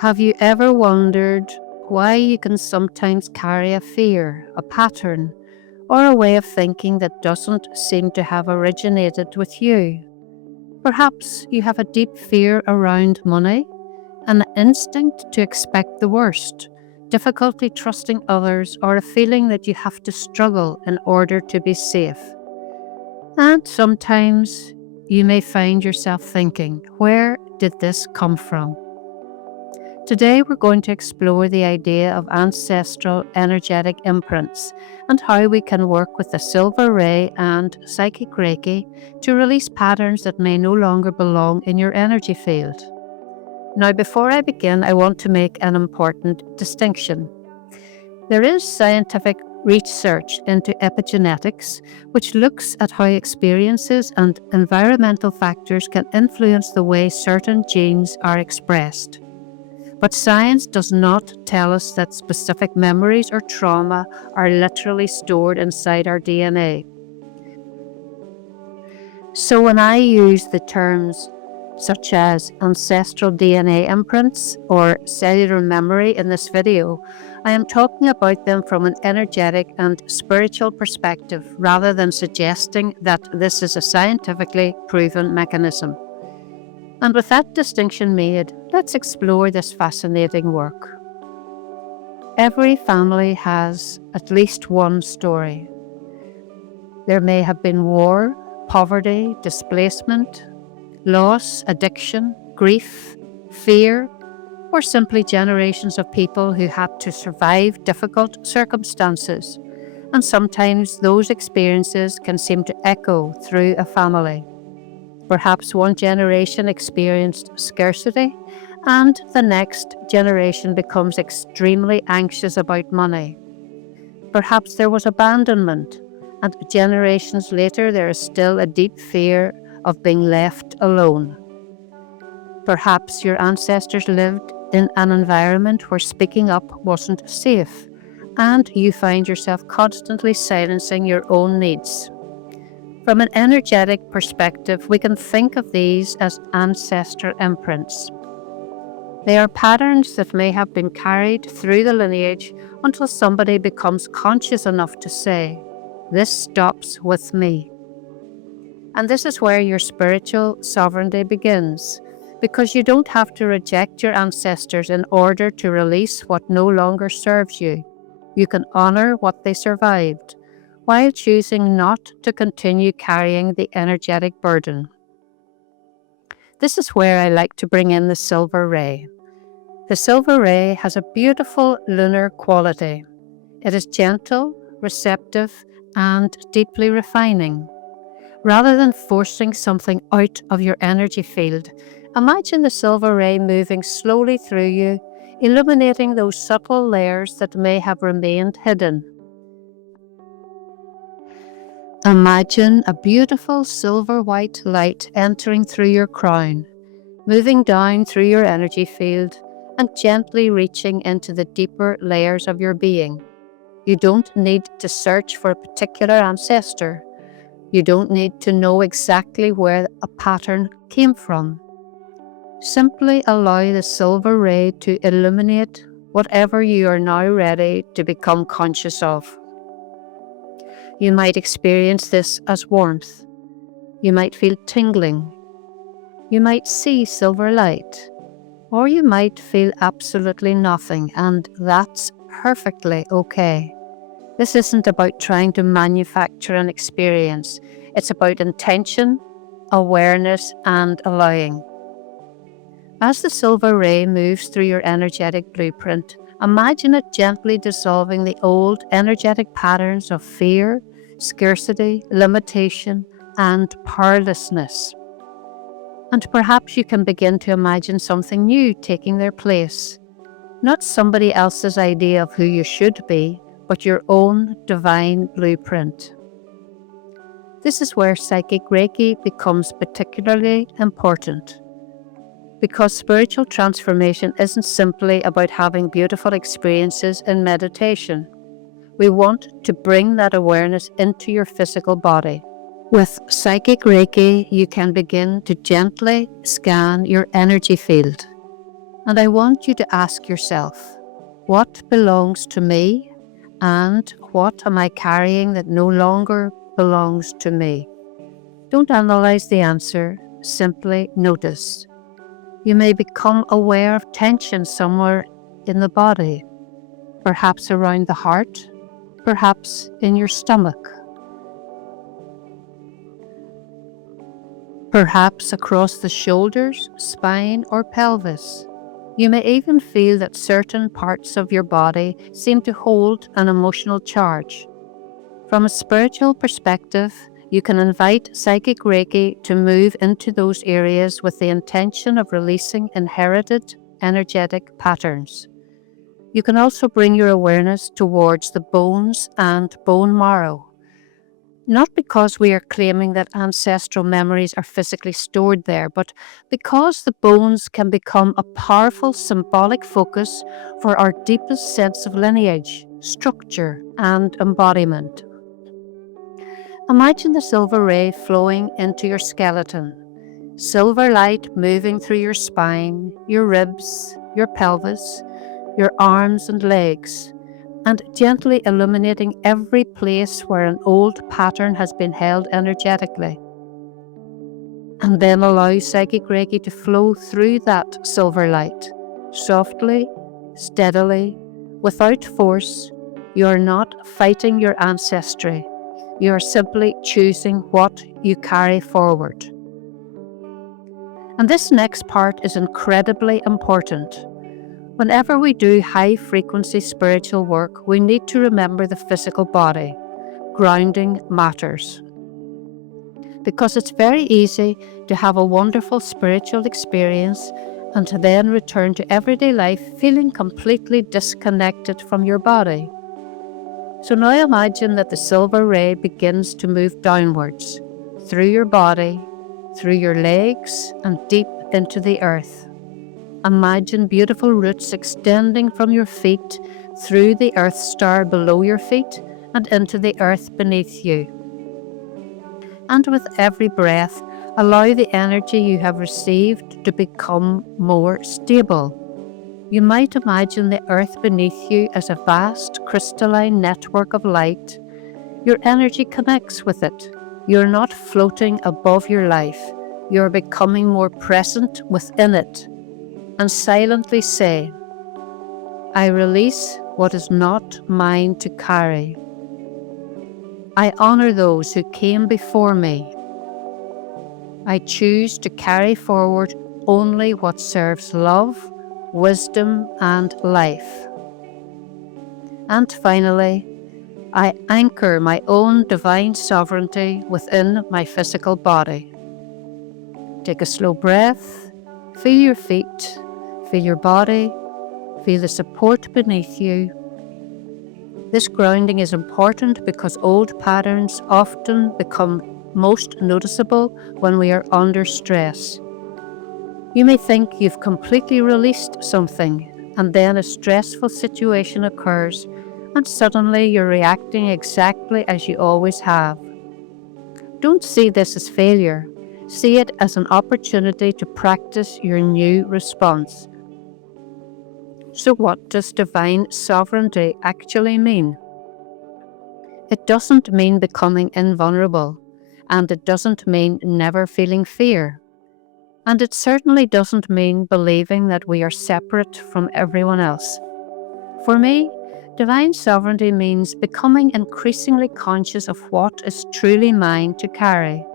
Have you ever wondered why you can sometimes carry a fear, a pattern, or a way of thinking that doesn't seem to have originated with you? Perhaps you have a deep fear around money, an instinct to expect the worst, difficulty trusting others, or a feeling that you have to struggle in order to be safe. And sometimes you may find yourself thinking, where did this come from? Today we're going to explore the idea of ancestral energetic imprints and how we can work with the silver ray and psychic reiki to release patterns that may no longer belong in your energy field. Now, before I begin, I want to make an important distinction. There is scientific research into epigenetics, which looks at how experiences and environmental factors can influence the way certain genes are expressed. But science does not tell us that specific memories or trauma are literally stored inside our DNA. So when I use the terms such as ancestral DNA imprints or cellular memory in this video, I am talking about them from an energetic and spiritual perspective rather than suggesting that this is a scientifically proven mechanism. And with that distinction made, let's explore this fascinating work. Every family has at least one story. There may have been war, poverty, displacement, loss, addiction, grief, fear, or simply generations of people who had to survive difficult circumstances. And sometimes those experiences can seem to echo through a family. Perhaps one generation experienced scarcity, and the next generation becomes extremely anxious about money. Perhaps there was abandonment, and generations later there is still a deep fear of being left alone. Perhaps your ancestors lived in an environment where speaking up wasn't safe, and you find yourself constantly silencing your own needs. From an energetic perspective, we can think of these as ancestral imprints. They are patterns that may have been carried through the lineage until somebody becomes conscious enough to say, "This stops with me." And this is where your spiritual sovereignty begins, because you don't have to reject your ancestors in order to release what no longer serves you. You can honor what they survived, while choosing not to continue carrying the energetic burden. This is where I like to bring in the silver ray. The silver ray has a beautiful lunar quality. It is gentle, receptive, and deeply refining. Rather than forcing something out of your energy field, imagine the silver ray moving slowly through you, illuminating those subtle layers that may have remained hidden. Imagine a beautiful silver-white light entering through your crown, moving down through your energy field and gently reaching into the deeper layers of your being. You don't need to search for a particular ancestor. You don't need to know exactly where a pattern came from. Simply allow the silver ray to illuminate whatever you are now ready to become conscious of. You might experience this as warmth. You might feel tingling. You might see silver light. Or you might feel absolutely nothing, and that's perfectly okay. This isn't about trying to manufacture an experience. It's about intention, awareness, and allowing. As the silver ray moves through your energetic blueprint, imagine it gently dissolving the old energetic patterns of fear, scarcity, limitation, and powerlessness. And perhaps you can begin to imagine something new taking their place. Not somebody else's idea of who you should be, but your own divine blueprint. This is where Psychic Reiki becomes particularly important, because spiritual transformation isn't simply about having beautiful experiences in meditation. We want to bring that awareness into your physical body. With Psychic Reiki, you can begin to gently scan your energy field. And I want you to ask yourself, what belongs to me and what am I carrying that no longer belongs to me? Don't analyze the answer, simply notice. You may become aware of tension somewhere in the body, perhaps around the heart, perhaps in your stomach, perhaps across the shoulders, spine, or pelvis. You may even feel that certain parts of your body seem to hold an emotional charge. From a spiritual perspective, you can invite Psychic Reiki to move into those areas with the intention of releasing inherited energetic patterns. You can also bring your awareness towards the bones and bone marrow. Not because we are claiming that ancestral memories are physically stored there, but because the bones can become a powerful symbolic focus for our deepest sense of lineage, structure, and embodiment. Imagine the silver ray flowing into your skeleton, silver light moving through your spine, your ribs, your pelvis, your arms and legs, and gently illuminating every place where an old pattern has been held energetically. And then allow Psychic Reiki to flow through that silver light, softly, steadily, without force. You are not fighting your ancestry. You are simply choosing what you carry forward. And this next part is incredibly important. Whenever we do high-frequency spiritual work, we need to remember the physical body. Grounding matters. Because it's very easy to have a wonderful spiritual experience and to then return to everyday life feeling completely disconnected from your body. So now imagine that the silver ray begins to move downwards, through your body, through your legs, and deep into the earth. Imagine beautiful roots extending from your feet through the earth star below your feet and into the earth beneath you. And with every breath, allow the energy you have received to become more stable. You might imagine the earth beneath you as a vast crystalline network of light. Your energy connects with it. You're not floating above your life. You're becoming more present within it. And silently say, I release what is not mine to carry. I honor those who came before me. I choose to carry forward only what serves love, wisdom, and life. And finally, I anchor my own divine sovereignty within my physical body. Take a slow breath, feel your feet, feel your body, feel the support beneath you. This grounding is important because old patterns often become most noticeable when we are under stress. You may think you've completely released something, and then a stressful situation occurs, and suddenly you're reacting exactly as you always have. Don't see this as failure. See it as an opportunity to practice your new response. So what does divine sovereignty actually mean? It doesn't mean becoming invulnerable, and it doesn't mean never feeling fear. And it certainly doesn't mean believing that we are separate from everyone else. For me, divine sovereignty means becoming increasingly conscious of what is truly mine to carry.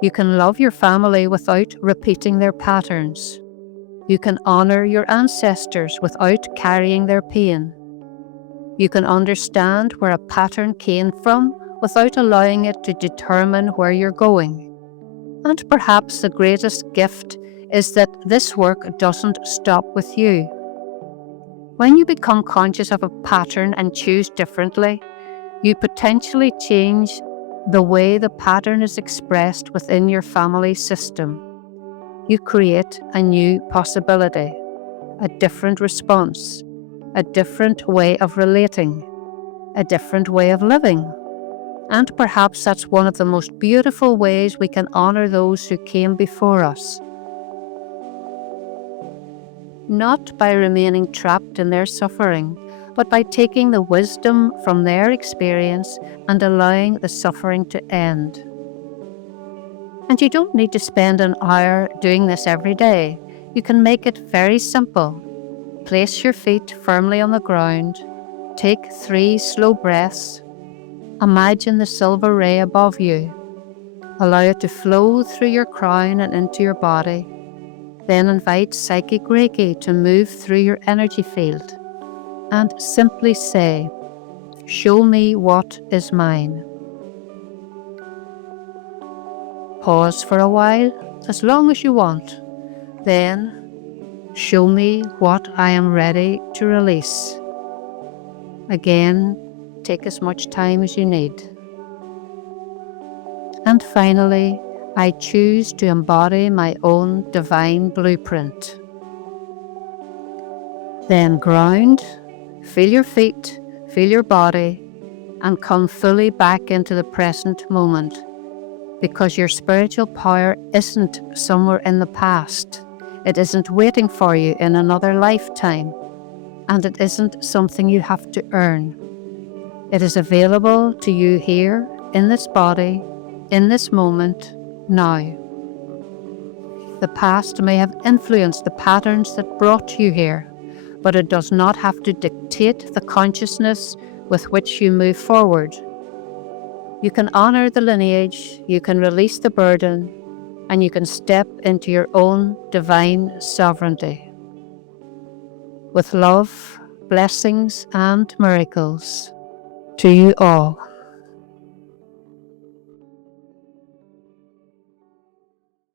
You can love your family without repeating their patterns. You can honor your ancestors without carrying their pain. You can understand where a pattern came from without allowing it to determine where you're going. And perhaps the greatest gift is that this work doesn't stop with you. When you become conscious of a pattern and choose differently, you potentially change the way the pattern is expressed within your family system. You create a new possibility, a different response, a different way of relating, a different way of living. And perhaps that's one of the most beautiful ways we can honor those who came before us. not by remaining trapped in their suffering, but by taking the wisdom from their experience and allowing the suffering to end. And you don't need to spend an hour doing this every day. You can make it very simple. Place your feet firmly on the ground. Take 3 slow breaths. Imagine the silver ray above you. Allow it to flow through your crown and into your body. Then invite Psychic Reiki to move through your energy field. And simply say, "Show me what is mine." Pause for a while, as long as you want. Then, "Show me what I am ready to release." Again, take as much time as you need. And finally, "I choose to embody my own divine blueprint." Then ground, feel your feet, feel your body, and come fully back into the present moment, because your spiritual power isn't somewhere in the past. It isn't waiting for you in another lifetime, and it isn't something you have to earn. It is available to you here, in this body, in this moment, now. The past may have influenced the patterns that brought you here, but it does not have to dictate the consciousness with which you move forward. You can honor the lineage, you can release the burden, and you can step into your own divine sovereignty. With love, blessings, and miracles to you all.